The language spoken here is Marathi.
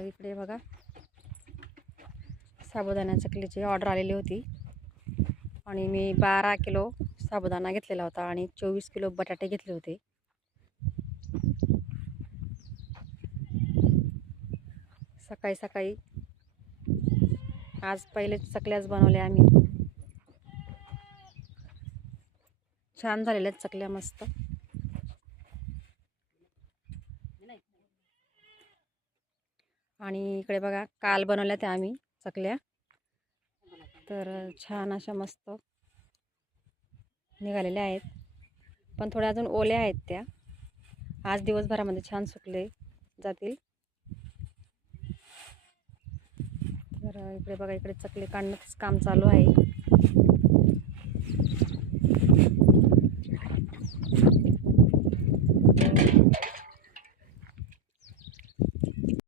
इकडे बघा साबुदाणा चकलीची ऑर्डर आलेली होती आणि मी 12 किलो साबुदाणा घेतलेला होता आणि 24 किलो बटाटे घेतले होते. सकाळी सकाळी आज पहिले चकल्याच बनवल्या आम्ही. छान झालेल्या चकल्या मस्त. आणि इकडे बघा काल बनवल्या त्या आम्ही चकल्या, तर छान अशा मस्त निघालेल्या आहेत, पण थोड्या अजून ओल्या आहेत त्या. आज दिवसभरामध्ये छान सुकले जातील. तर इकडे बघा इकडे चकली काढण्याचं काम चालू आहे.